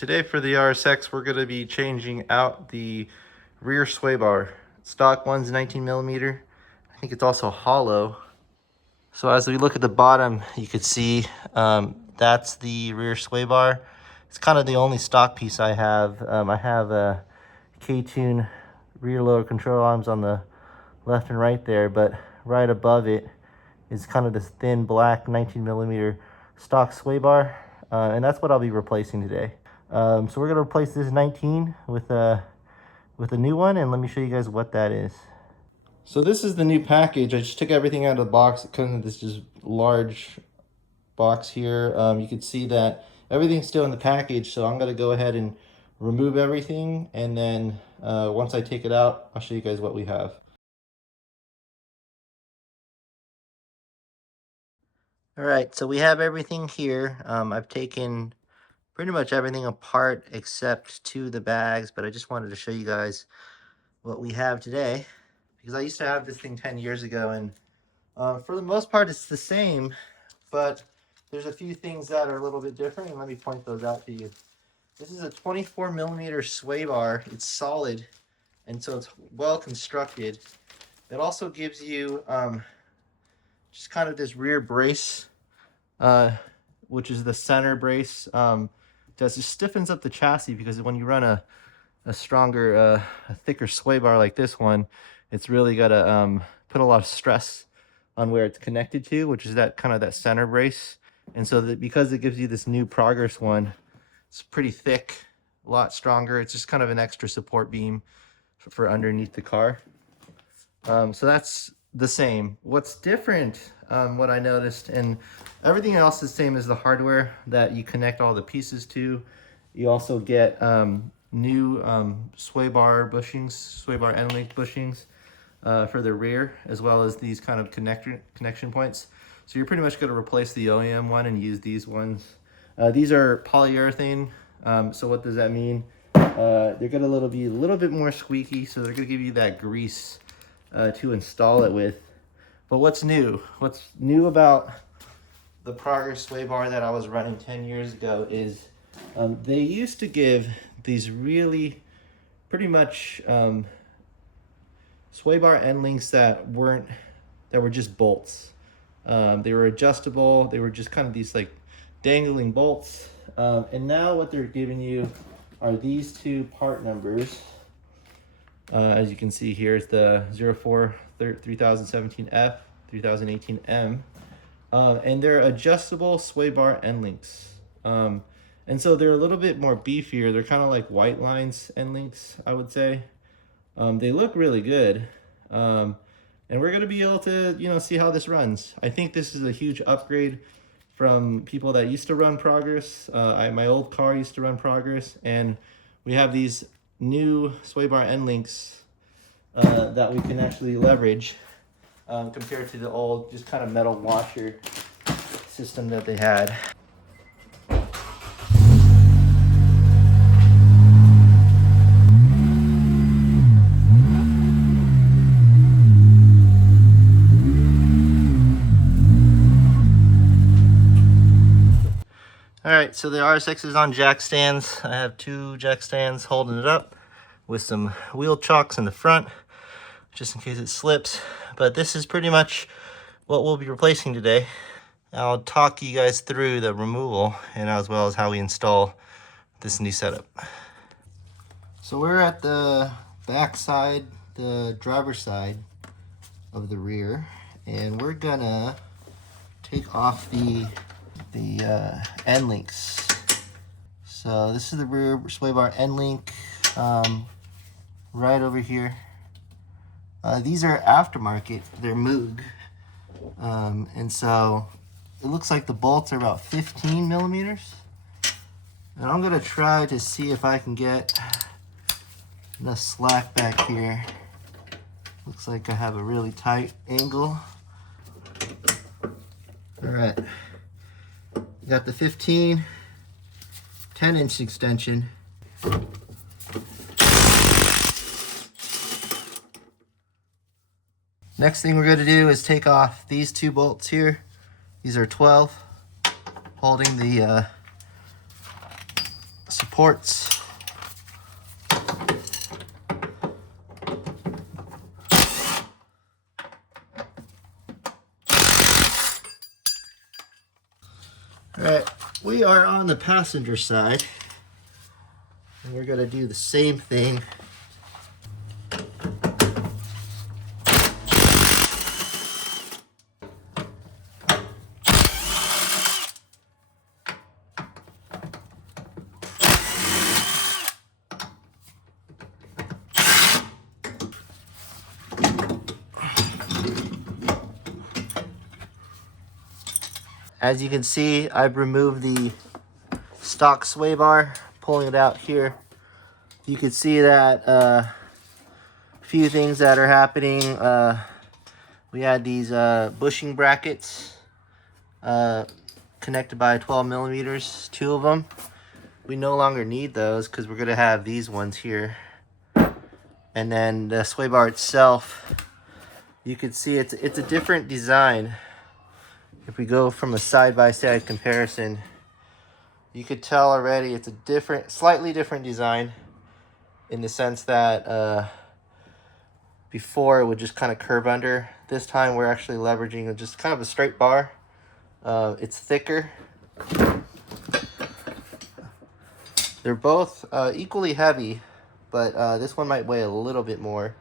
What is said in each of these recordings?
Today for the RSX, we're going to be changing out the rear sway bar. Stock one's 19 millimeter. I think it's also hollow. So as we look at the bottom, you could see that's the rear sway bar. It's kind of the only stock piece I have. I have a K-tune rear lower control arms on the left and right there, but right above it is kind of this thin black 19 millimeter stock sway bar, and that's what I'll be replacing today. So we're gonna replace this 19 with a new one, and let me show you guys what that is. So this is the new package. I just took everything out of the box. It comes in this just large box here. You can see that everything's still in the package, so I'm gonna go ahead and remove everything, and then once I take it out, I'll show you guys what we have. All right, so we have everything here. I've taken pretty much everything apart except the bags, but I just wanted to show you guys what we have today, because I used to have this thing 10 years ago, and for the most part it's the same, but there's a few things that are a little bit different, and let me point those out to you. This is a 24 millimeter sway bar. It's solid, and so it's well constructed. It also gives you just kind of this rear brace, which is the center brace. Just stiffens up the chassis, because when you run a stronger, a thicker sway bar like this one, it's really got to put a lot of stress on where it's connected to, which is that kind of that center brace. And so that, because it gives you this new Progress one, it's pretty thick, a lot stronger. It's just kind of an extra support beam for underneath the car. So that's the same. What's different, what I noticed, and everything else is the same as the hardware that you connect all the pieces to. You also get new sway bar bushings, sway bar end link bushings for the rear, as well as these kind of connection points. So you're pretty much going to replace the OEM one and use these ones. These are polyurethane. So what does that mean? They're going to be a little bit more squeaky, so they're going to give you that grease to install it with. But what's new? What's new about the Progress sway bar that I was running 10 years ago is they used to give these really pretty much sway bar end links that were just bolts. They were adjustable. They were just kind of these like dangling bolts. And now what they're giving you are these two part numbers. As you can see here, it's the 04 3017F, 3018M. And they're adjustable sway bar end links. And so they're a little bit more beefier. They're kind of like white lines end links, I would say. They look really good. And we're going to be able to, see how this runs. I think this is a huge upgrade from people that used to run Progress. My old car used to run Progress, and we have these new sway bar end links that we can actually leverage compared to the old just kind of metal washer system that they had. All right, so the RSX is on jack stands. I have two jack stands holding it up with some wheel chocks in the front, just in case it slips. But this is pretty much what we'll be replacing today. I'll talk you guys through the removal and as well as how we install this new setup. So we're at the back side, the driver's side of the rear, and we're gonna take off the end links. So this is the rear sway bar end link, right over here. These are aftermarket, they're Moog, and so it looks like the bolts are about 15 millimeters. And I'm gonna try to see if I can get the slack back here. Looks like I have a really tight angle. All right. Got the 10-inch extension. Next thing we're going to do is take off these two bolts here. These are 12, holding the supports. All right, we are on the passenger side, and we're gonna do the same thing. As you can see, I've removed the stock sway bar, pulling it out here. You can see that a few things that are happening. We had these bushing brackets connected by 12 millimeters, 2 of them. We no longer need those because we're gonna have these ones here. And then the sway bar itself, you can see it's a different design. If we go from a side-by-side comparison, you could tell already it's a slightly different design, in the sense that before it would just kind of curve under. This time we're actually leveraging just kind of a straight bar. It's thicker. They're both equally heavy, but this one might weigh a little bit more.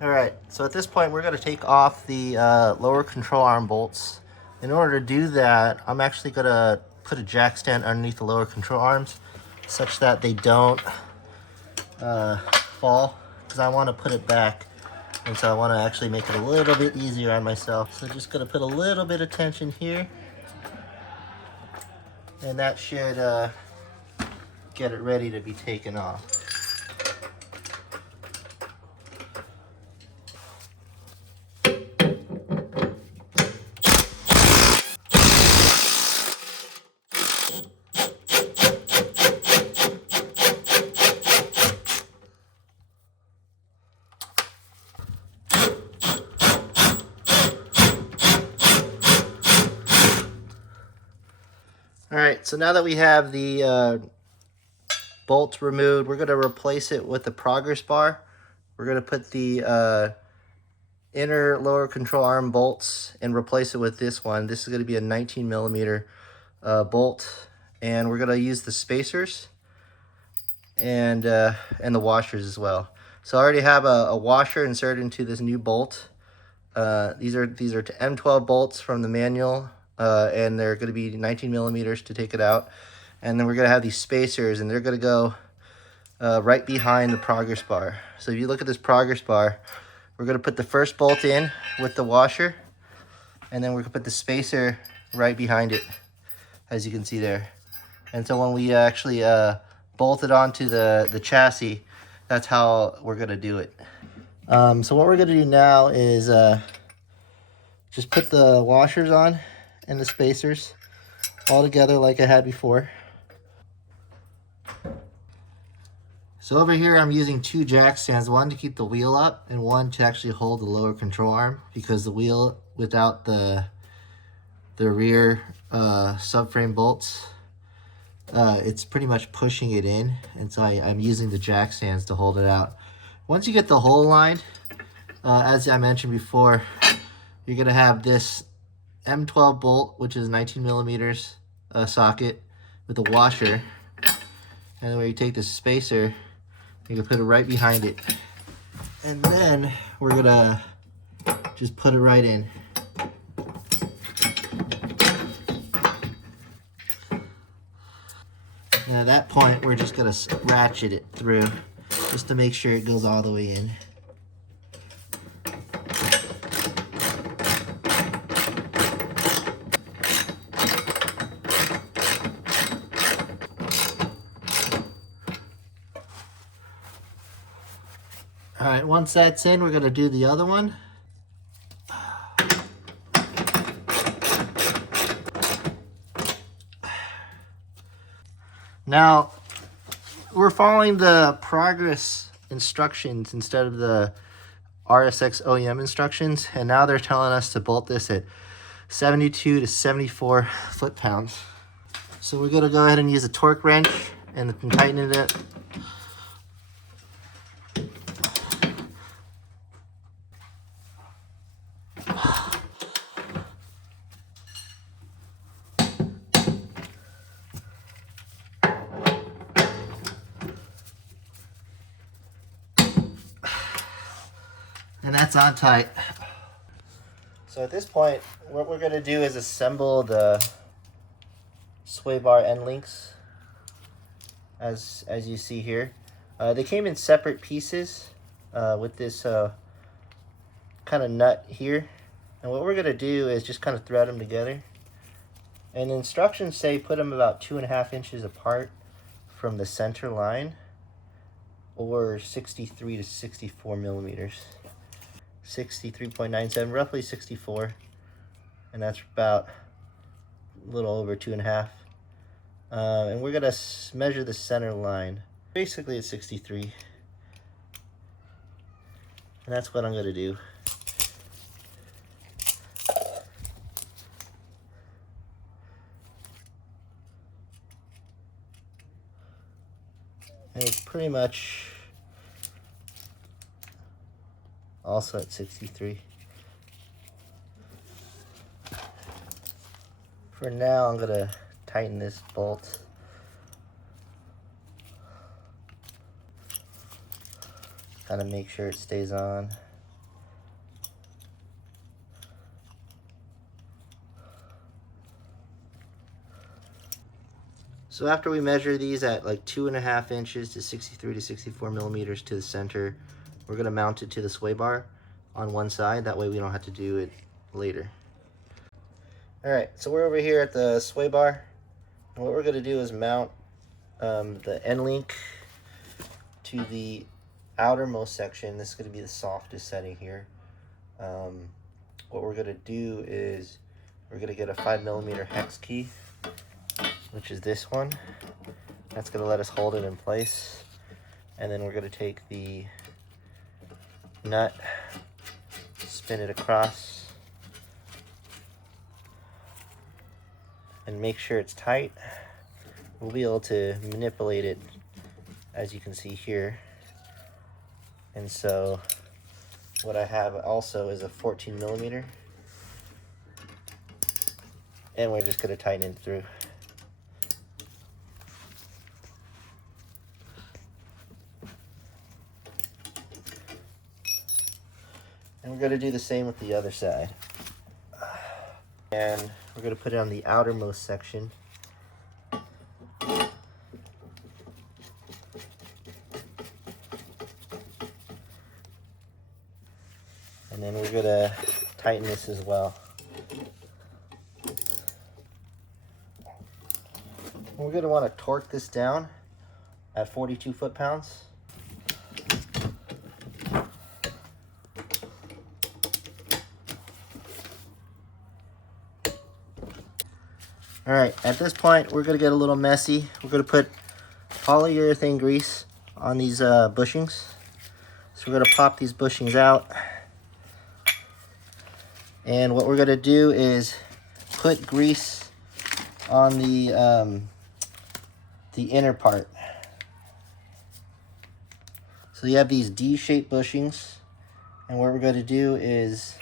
All right, so at this point we're going to take off the lower control arm bolts. In order to do that, I'm actually going to put a jack stand underneath the lower control arms such that they don't fall, because I want to put it back, and so I want to actually make it a little bit easier on myself. So just going to put a little bit of tension here, and that should get it ready to be taken off. All right, so now that we have the bolts removed, we're going to replace it with the progress bar. We're going to put the inner lower control arm bolts and replace it with this one. This is going to be a 19 millimeter bolt, and we're going to use the spacers and the washers as well. So I already have a washer inserted into this new bolt. These are M12 bolts from the manual. And they're going to be 19 millimeters to take it out. And then we're going to have these spacers, and they're going to go right behind the progress bar. So if you look at this progress bar, we're going to put the first bolt in with the washer, and then we're going to put the spacer right behind it, as you can see there. And so when we actually bolt it onto the chassis, that's how we're going to do it. So what we're going to do now is just put the washers on and the spacers all together like I had before. So over here I'm using 2 jack stands, one to keep the wheel up and one to actually hold the lower control arm, because the wheel without the rear subframe bolts, it's pretty much pushing it in, and so I'm using the jack stands to hold it out. Once you get the hole lined, as I mentioned before, you're going to have this M12 bolt, which is 19 millimeters socket with a washer, and then where you take the spacer, you can put it right behind it, and then we're gonna just put it right in. And at that point, we're just gonna ratchet it through just to make sure it goes all the way in. All right, once that's in, we're gonna do the other one. Now, we're following the progress instructions instead of the RSX OEM instructions, and now they're telling us to bolt this at 72 to 74 foot-pounds. So we're gonna go ahead and use a torque wrench and tightening it. And that's on tight. So at this point, what we're going to do is assemble the sway bar end links, as you see here. They came in separate pieces with this kind of nut here. And what we're going to do is just kind of thread them together. And the instructions say put them about 2.5 inches apart from the center line, or 63 to 64 millimeters. 63.97, roughly 64, and that's about a little over 2.5. And we're gonna measure the center line. Basically it's 63, and that's what I'm gonna do. And it's pretty much also at 63. For now, I'm gonna tighten this bolt. Kind of make sure it stays on. So after we measure these at like 2.5 inches to 63 to 64 millimeters to the center, we're gonna mount it to the sway bar on one side. That way we don't have to do it later. All right, so we're over here at the sway bar. And what we're gonna do is mount the end link to the outermost section. This is gonna be the softest setting here. What we're gonna do is we're gonna get a 5mm hex key, which is this one. That's gonna let us hold it in place. And then we're gonna take the nut, spin it across, and make sure it's tight. We'll be able to manipulate it, as you can see here. And so what I have also is a 14mm, and we're just gonna tighten it through. And we're going to do the same with the other side. And we're going to put it on the outermost section. And then we're going to tighten this as well. We're going to want to torque this down at 42 foot-pounds. All right, at this point, we're gonna get a little messy. We're gonna put polyurethane grease on these bushings. So we're gonna pop these bushings out. And what we're gonna do is put grease on the inner part. So you have these D-shaped bushings. And what we're gonna do is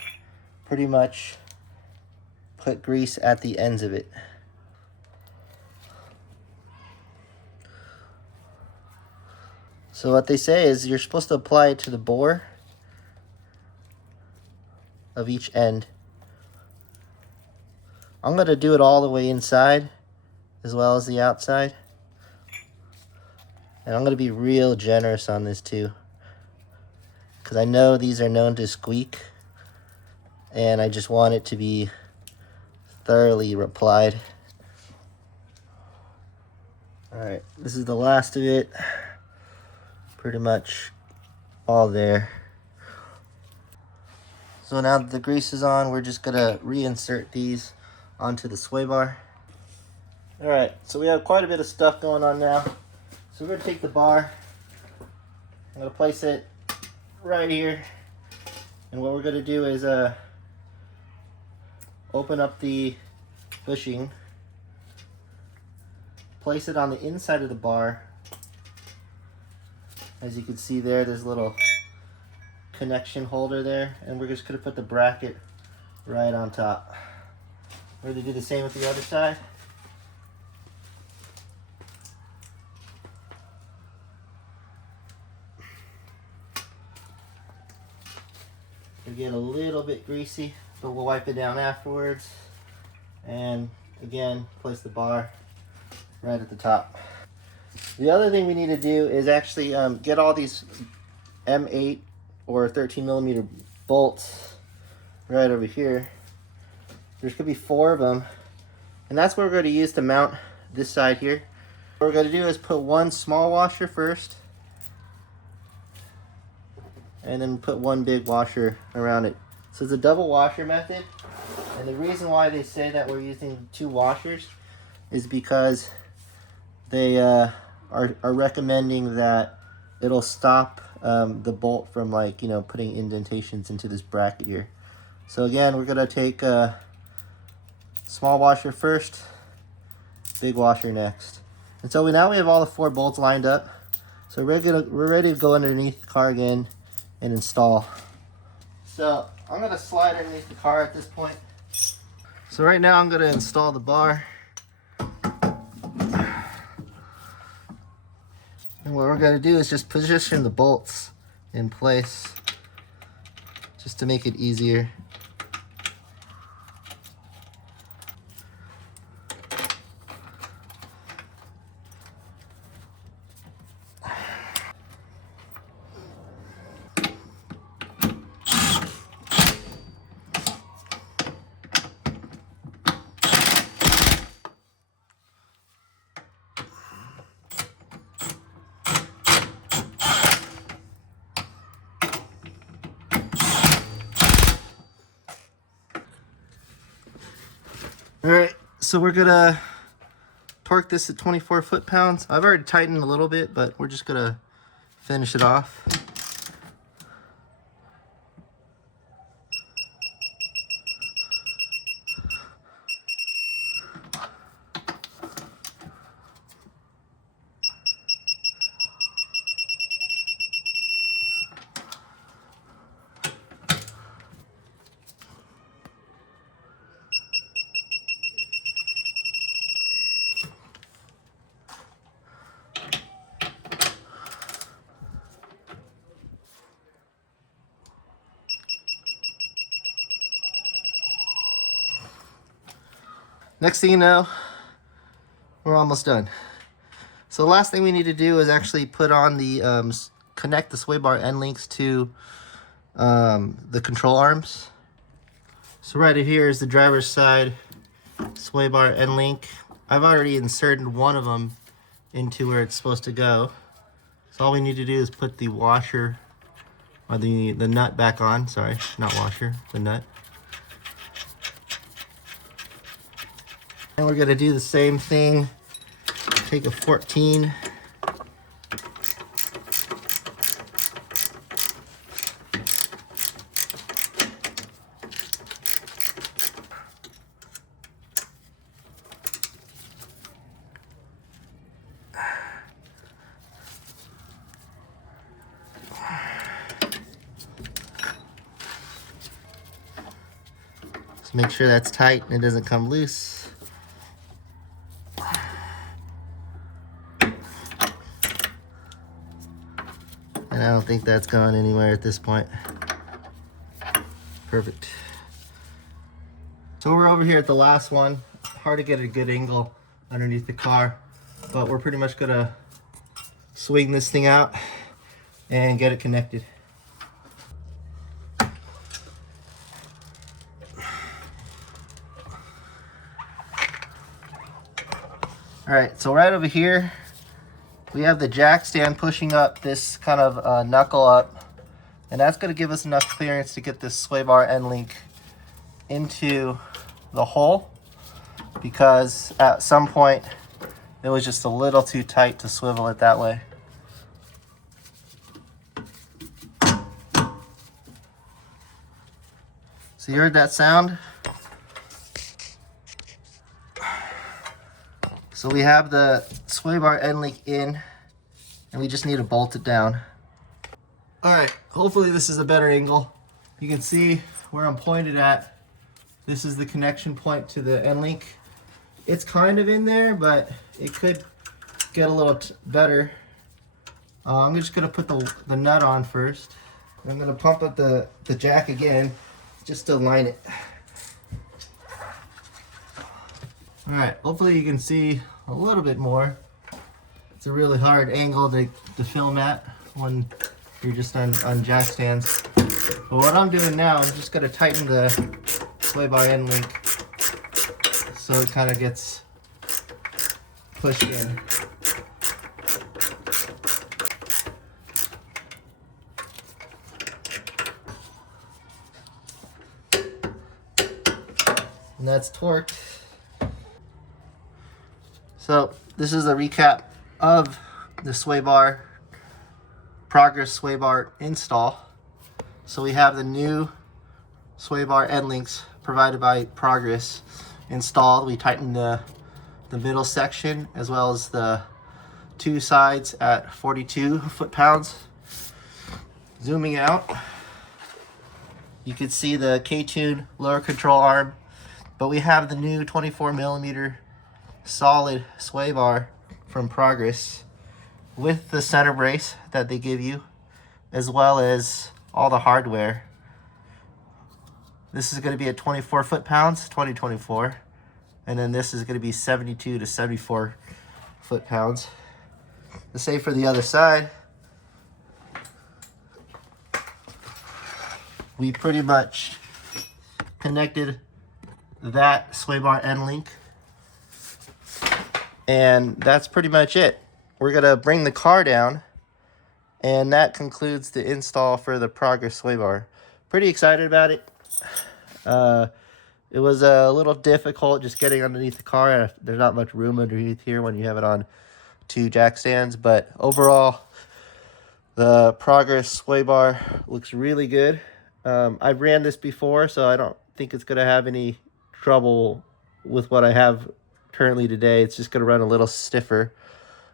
pretty much put grease at the ends of it. So what they say is you're supposed to apply it to the bore of each end. I'm going to do it all the way inside as well as the outside. And I'm going to be real generous on this too, because I know these are known to squeak, and I just want it to be thoroughly applied. All right, this is the last of it. Pretty much all there. So now that the grease is on, we're just gonna reinsert these onto the sway bar. All right, so we have quite a bit of stuff going on now. So we're gonna take the bar, I'm gonna place it right here. And what we're gonna do is open up the bushing, place it on the inside of the bar. As you can see there, there's a little connection holder there, and we're just going to put the bracket right on top. We're going to do the same with the other side. It'll get a little bit greasy, but we'll wipe it down afterwards. And again, place the bar right at the top. The other thing we need to do is actually get all these M8 or 13 millimeter bolts right over here. There's going to be 4 of them, and that's what we're going to use to mount this side here. What we're going to do is put one small washer first, and then put one big washer around it. So it's a double washer method, and the reason why they say that we're using 2 washers is because they are recommending that it'll stop the bolt from, like, you know, putting indentations into this bracket here. So again, we're gonna take a small washer first, big washer next. And so now we have all the 4 bolts lined up. So we're ready to go underneath the car again and install. So I'm gonna slide underneath the car at this point. So right now I'm gonna install the bar. And what we're gonna do is just position the bolts in place just to make it easier. All right, so we're gonna torque this at 24 foot-pounds. I've already tightened a little bit, but we're just gonna finish it off. Next thing you know, we're almost done. So the last thing we need to do is actually put on the, connect the sway bar end links to the control arms. So right here is the driver's side sway bar end link. I've already inserted one of them into where it's supposed to go. So all we need to do is put the washer, or the nut back on. Sorry, not washer, the nut. And we're gonna do the same thing. Take a 14. Just make sure that's tight and it doesn't come loose. And I don't think that's gone anywhere at this point. Perfect. So we're over here at the last one. Hard to get a good angle underneath the car, but we're pretty much gonna swing this thing out and get it connected. All right, so right over here, we have the jack stand pushing up this kind of knuckle up, and that's going to give us enough clearance to get this sway bar end link into the hole, because at some point it was just a little too tight to swivel it that way. So you heard that sound? So we have the sway bar end link in, and we just need to bolt it down. All right, hopefully this is a better angle. You can see where I'm pointed at. This is the connection point to the end link. It's kind of in there, but it could get a little better. I'm just gonna put the nut on first. I'm gonna pump up the jack again, just to line it. All right, hopefully you can see a little bit more. It's a really hard angle to film at when you're just on jack stands. But what I'm doing now, I'm just gonna tighten the sway bar end link so it kind of gets pushed in. And that's torqued. So this is a recap of the sway bar, Progress sway bar install. So we have the new sway bar end links provided by Progress installed. We tightened the middle section as well as the two sides at 42 foot-pounds. Zooming out, you can see the K-Tune lower control arm, but we have the new 24mm solid sway bar from Progress with the center brace that they give you, as well as all the hardware. This is going to be at 24 foot-pounds, 2024, and then this is going to be 72 to 74 foot-pounds. The same for the other side. We pretty much connected that sway bar end link, and that's pretty much it. We're gonna bring the car down, and that concludes the install for the Progress sway bar. Pretty excited about it. It was a little difficult just getting underneath the car. There's not much room underneath here when you have it on two jack stands, but overall, the Progress sway bar looks really good. I've ran this before, so I don't think it's gonna have any trouble with what I have currently today. It's just gonna run a little stiffer.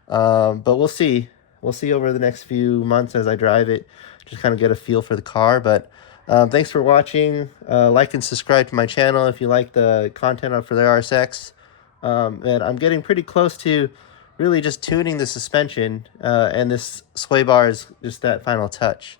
But we'll see. We'll see over the next few months as I drive it, just kind of get a feel for the car. But thanks for watching. Like and subscribe to my channel if you like the content for the RSX. And I'm getting pretty close to really just tuning the suspension, and this sway bar is just that final touch.